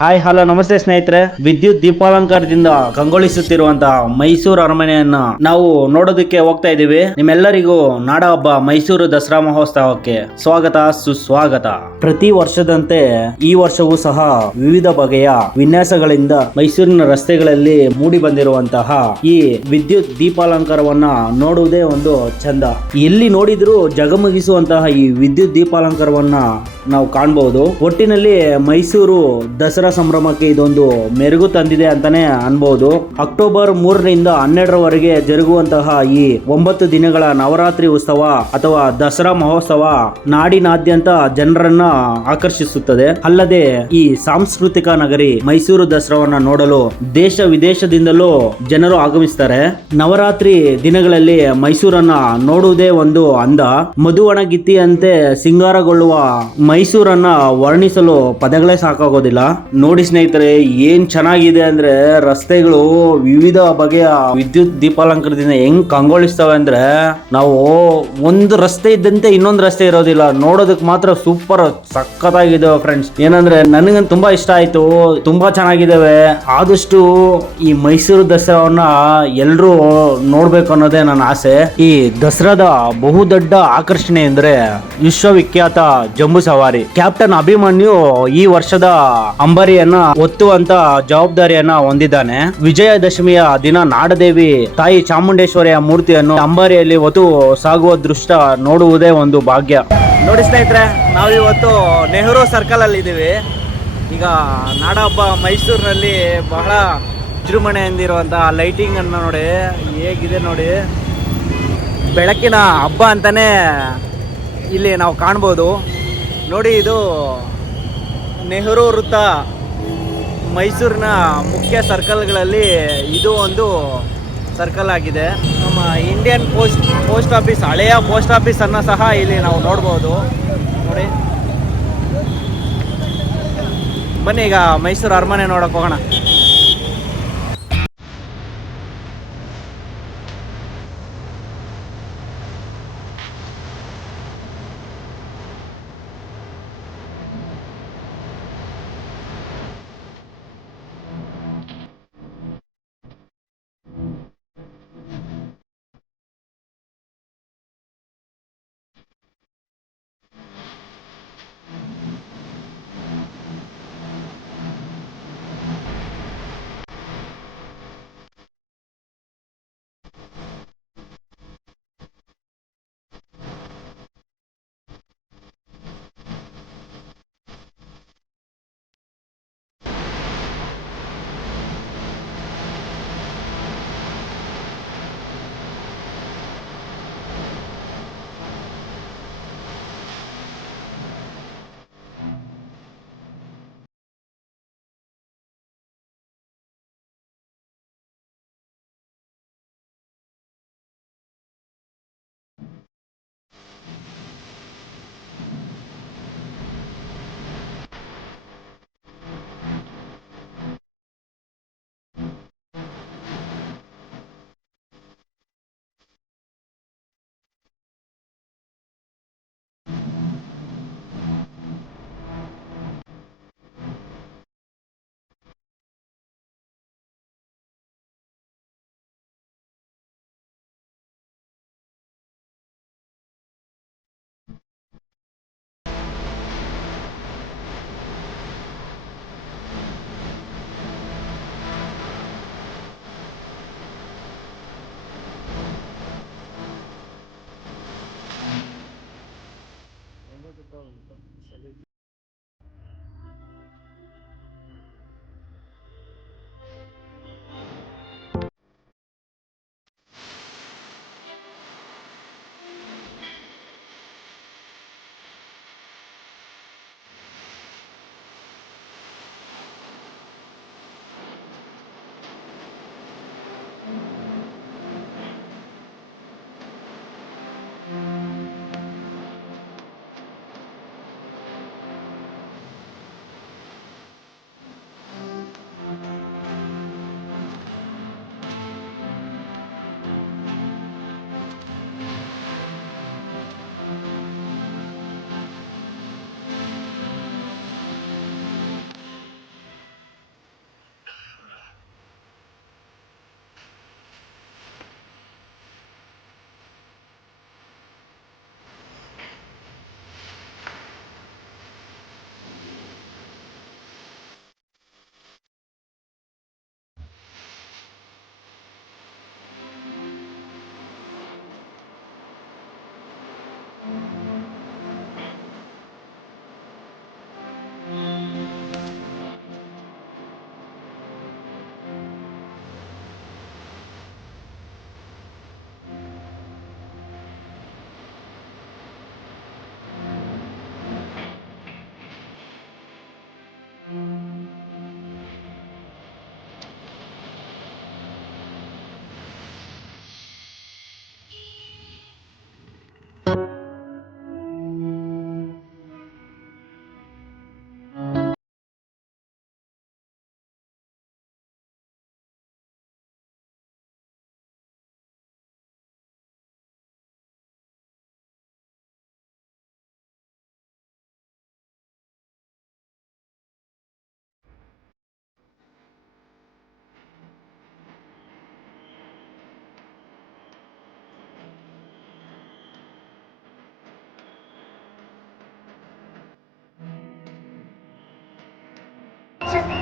Hi hello ನಮಸ್ತೆ ಸ್ನೇಹಿತರೆ. ವಿದ್ಯುತ್ ದೀಪಾಲಂಕಾರದಿಂದ ಕಂಗೊಳಿಸುತ್ತಿರುವಂತಹ ಮೈಸೂರು ಅರಮನೆಯನ್ನ ನಾವು ನೋಡೋದಕ್ಕೆ ಹೋಗ್ತಾ ಇದ್ದೀವಿ. ನಿಮ್ಮೆಲ್ಲರಿಗೂ ನಾಡ ಹಬ್ಬ ಮೈಸೂರು ದಸರಾ ಮಹೋತ್ಸವಕ್ಕೆ ಸ್ವಾಗತ ಸುಸ್ವಾಗತ. ಪ್ರತಿ ವರ್ಷದಂತೆ ಈ ವರ್ಷವೂ ಸಹ ವಿವಿಧ ಬಗೆಯ ವಿನ್ಯಾಸಗಳಿಂದ ಮೈಸೂರಿನ ರಸ್ತೆಗಳಲ್ಲಿ ಮೂಡಿ ಬಂದಿರುವಂತಹ ಈ ವಿದ್ಯುತ್ ದೀಪಾಲಂಕಾರವನ್ನ ನೋಡುವುದೇ ಒಂದು ಚಂದ. ಎಲ್ಲಿ ನೋಡಿದ್ರು ಜಗಮಗಿಸುವಂತಹ ಈ ವಿದ್ಯುತ್ ದೀಪಾಲಂಕಾರವನ್ನ ನಾವು ಕಾಣಬಹುದು. ಒಟ್ಟಿನಲ್ಲಿ ಮೈಸೂರು ದಸರಾ ಸಂಭ್ರಮಕ್ಕೆ ಇದೊಂದು ಮೆರುಗು ತಂದಿದೆ ಅಂತಾನೆ ಅನ್ಬಹುದು. ಅಕ್ಟೋಬರ್ 3ರಿಂದ 12ರವರೆಗೆ ಜರುಗುವಂತಹ ಈ 9 ದಿನಗಳ ನವರಾತ್ರಿ ಉತ್ಸವ ಅಥವಾ ದಸರಾ ಮಹೋತ್ಸವ ನಾಡಿನಾದ್ಯಂತ ಜನರನ್ನ ಆಕರ್ಷಿಸುತ್ತದೆ. ಅಲ್ಲದೆ ಈ ಸಾಂಸ್ಕೃತಿಕ ನಗರಿ ಮೈಸೂರು ದಸರಾವನ್ನ ನೋಡಲು ದೇಶ ವಿದೇಶದಿಂದಲೂ ಜನರು ಆಗಮಿಸ್ತಾರೆ. ನವರಾತ್ರಿ ದಿನಗಳಲ್ಲಿ ಮೈಸೂರನ್ನ ನೋಡುವುದೇ ಒಂದು ಅಂದ. ಮಧುವಣಗಿತ್ತಿಯಂತೆ ಸಿಂಗಾರಗೊಳ್ಳುವ ಮೈಸೂರನ್ನ ವರ್ಣಿಸಲು ಪದಗಳೇ ಸಾಕಾಗೋದಿಲ್ಲ. ನೋಡಿ ಸ್ನೇಹಿತರೆ, ಏನ್ ಚೆನ್ನಾಗಿದೆ ಅಂದ್ರೆ ರಸ್ತೆಗಳು ವಿವಿಧ ಬಗೆಯ ವಿದ್ಯುತ್ ದೀಪಾಲಂಕಾರದಿಂದ ಹೆಂಗ್ ಕಂಗೊಳಿಸ್ತವೆ ಅಂದ್ರೆ ನಾವು ಒಂದು ರಸ್ತೆ ಇದ್ದಂತೆ ಇನ್ನೊಂದು ರಸ್ತೆ ಇರೋದಿಲ್ಲ. ನೋಡೋದಕ್ ಮಾತ್ರ ಸೂಪರ್ ಸಖತ್ತಾಗಿದೆ ಫ್ರೆಂಡ್ಸ್. ಏನಂದ್ರೆ ನನಗಂತ ತುಂಬಾ ಇಷ್ಟ ಆಯ್ತು, ತುಂಬಾ ಚೆನ್ನಾಗಿದ್ದಾವೆ. ಆದಷ್ಟು ಈ ಮೈಸೂರು ದಸರಾವನ್ನ ಎಲ್ರೂ ನೋಡ್ಬೇಕು ಅನ್ನೋದೇ ನನ್ನ ಆಸೆ. ಈ ದಸರಾದ ಬಹುದೊಡ್ಡ ಆಕರ್ಷಣೆ ಅಂದ್ರೆ ವಿಶ್ವವಿಖ್ಯಾತ ಜಂಬೂ ಸವಾರಿ. ಕ್ಯಾಪ್ಟನ್ ಅಭಿಮನ್ಯು ಈ ವರ್ಷದ ಅಂಬಾರಿಯನ್ನ ಒತ್ತುವಂತ ಜವಾಬ್ದಾರಿಯನ್ನ ಹೊಂದಿದ್ದಾನೆ. ವಿಜಯದಶಮಿಯ ದಿನ ನಾಡದೇವಿ ತಾಯಿ ಚಾಮುಂಡೇಶ್ವರಿಯ ಮೂರ್ತಿಯನ್ನು ಅಂಬಾರಿಯಲ್ಲಿ ಹೊತ್ತು ಸಾಗುವ ದೃಶ್ಯ ನೋಡುವುದೇ ಒಂದು ಭಾಗ್ಯ. ನೋಡಿ ಸ್ನೇಹಿತರೆ, ನಾವಿವತ್ತು ನೆಹರು ಸರ್ಕಲ್ ಅಲ್ಲಿ ಇದ್ದೀವಿ. ಈಗ ನಾಡ ಹಬ್ಬ ಮೈಸೂರಿನಲ್ಲಿ ಬಹಳ ವಿಜೃಂಭಣೆ ಎಂದಿರುವಂತಹ ಲೈಟಿಂಗ್ ಅನ್ನು ನೋಡಿ ಹೇಗಿದೆ ನೋಡಿ. ಬೆಳಕಿನ ಹಬ್ಬ ಅಂತಾನೆ ಇಲ್ಲಿ ನಾವು ಕಾಣ್ಬೋದು ನೋಡಿ. ಇದು ನೆಹರು ವೃತ್ತ, ಮೈಸೂರಿನ ಮುಖ್ಯ ಸರ್ಕಲ್ಗಳಲ್ಲಿ ಇದು ಒಂದು ಸರ್ಕಲ್ ಆಗಿದೆ. ನಮ್ಮ ಇಂಡಿಯನ್ ಪೋಸ್ಟ್ ಆಫೀಸ್, ಹಳೆಯ ಪೋಸ್ಟ್ ಆಫೀಸ್ ಅನ್ನು ಸಹ ಇಲ್ಲಿ ನಾವು ನೋಡ್ಬೋದು ನೋಡಿ. ಬನ್ನಿ ಈಗ ಮೈಸೂರು ಅರಮನೆ ನೋಡಕ್ಕೆ ಹೋಗೋಣ.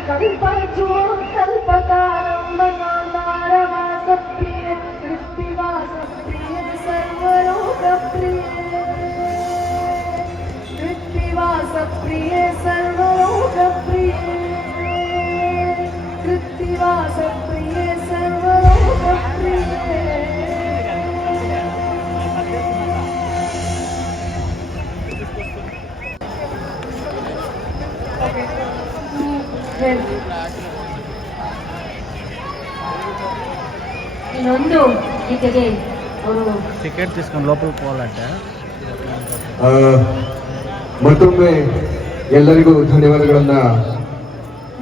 कल्पजो कल्पतारम्भकान्तारवासप्रिय कृत्तिवासप्रिय सर्वलोकप्रिय कृत्तिवासप्रिय सर्वलोकप्रिय कृत्तिवासप्रिय सर्वलोकप्रिय ಇನ್ನೊಂದು ಗೀತೆಗೆ ಅವರು ಟಿಕೆಟ್ తీసుకొని లోపలికి పోవాలంటే ಮತ್ತೊಮ್ಮೆ ಎಲ್ಲರಿಗೂ ಧನ್ಯವಾದಗಳನ್ನ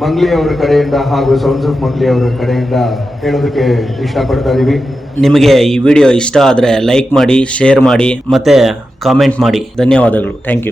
ಮಂಗ್ಲಿ ಅವರ ಕಡೆಯಿಂದ ಹಾಗೂ ಸೌಂಡ್ಸ್ ಆಫ್ ಮಂಗ್ಲಿ ಅವರ ಕಡೆಯಿಂದ ಹೇಳೋದಕ್ಕೆ ಇಷ್ಟಪಡ್ತಾ ಇದೀವಿ. ನಿಮಗೆ ಈ ವಿಡಿಯೋ ಇಷ್ಟ ಆದರೆ ಲೈಕ್ ಮಾಡಿ, ಶೇರ್ ಮಾಡಿ ಮತ್ತೆ ಕಾಮೆಂಟ್ ಮಾಡಿ. ಧನ್ಯವಾದಗಳು. Thank you.